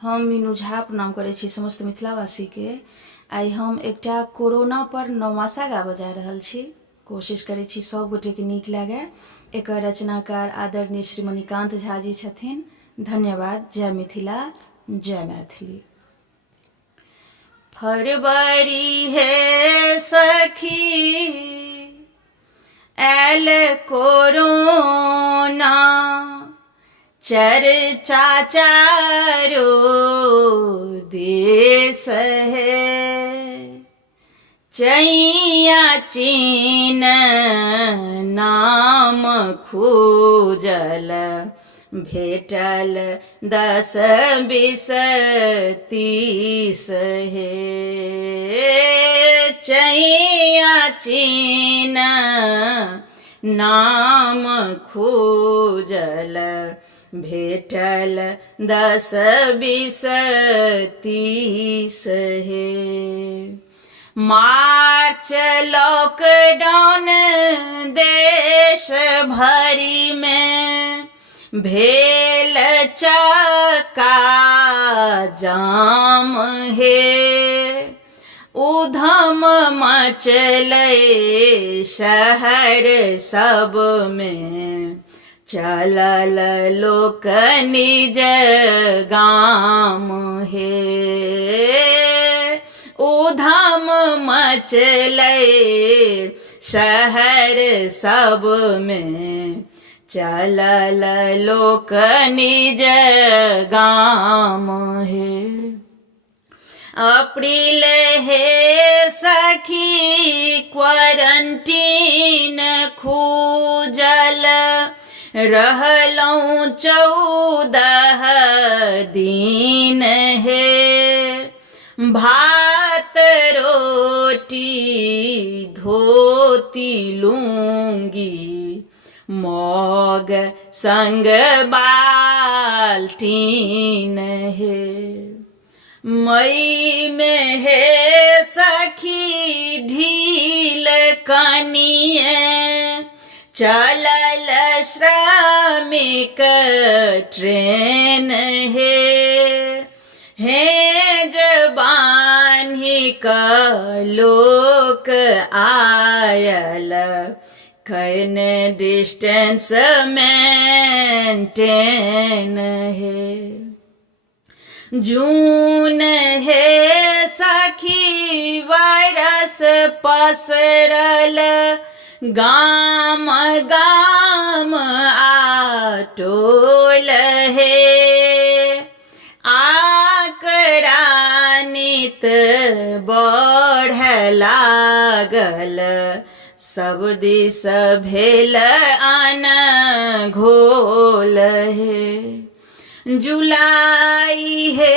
हम मीनू झा प्रणाम करै छी समस्त मिथिलावासी के। आई हम एकटा कोरोना पर नौमासा गाबऽ जा रहल छी। कोशिश करै छी सब गोटे के नीक लागे। एकर रचनाकार आदरणीय श्री मणिकांत झा जी छथिन। धन्यवाद। जय मिथिला, जय मैथिली। फरवरी हे सखी आयल कोरोना, चर्चा चारो देश है। चैया चीन नाम खूजल, भेटल 10 20 30 है। चैया चीन नाम खूजल, भेटल 10 20 30 है। मार्च लॉकडाउन देश भरि में भेल चक्का जाम है। उधम मचलै शहर सब में, चलल लोक निज गाम है। उधम मचलै शहर सब में, चलल लोक निज गाम है। अप्रैल हे सखी क्वारंटीन खूजल, रहलौं 14 दिन है। भात रोटी धोती लूंगी, मौग संग बाल्टीन है। मई में हे सखी ढील कनिए, चलल श्रमिक ट्रेन है। हेज बान्हि क लोक आयल, कैन डिस्टेंस मेंटेन है। जून हे सखी वायरस पसरल, गाम गाम आटोल है। आंकड़ा नित बढ़ लागल, सब दिस भेल अनघोल है। जुलाई हे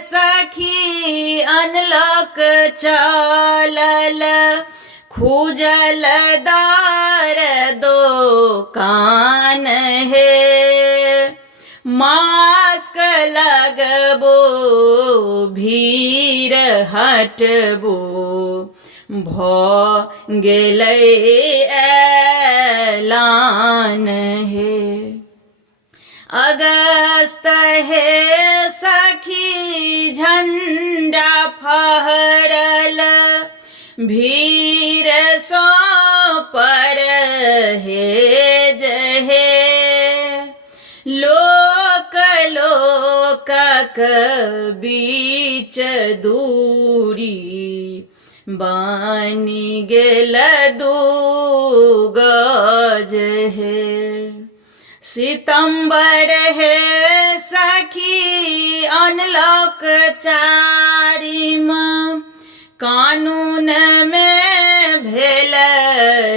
सखी अनलॉक चलल, खूजल दार दोकान है। मास्क लगबो भीड़ हटबो, भ गेलै ऐलान है। अगस्त हे सखी झंडा फहरल, भीड़ सो परहेज है। लोक लोकक बीच दूरी, बानी गेल 2 गज है। सितंबर हे सखी अनलॉक 4 कानून में भेल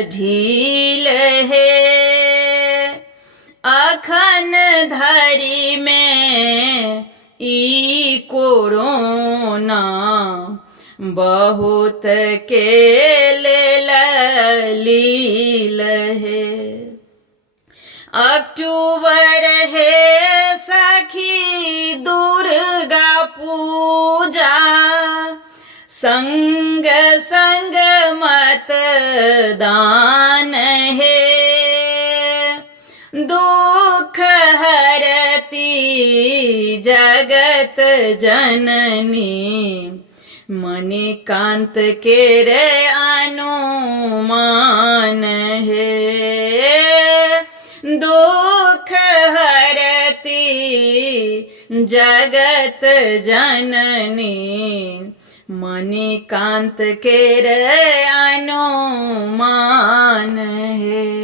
ढील है। अखन धरि में ई कोरोना, बहुत के लेल लील है। अक्टूबर हे सखी दुर्गा पूजा, संग संग मतदान है। दुख हरती जगत जननी मणिकांत के रे अनुमान है दुख हरती जगत जननी मणिकांत के रे अनुमान है।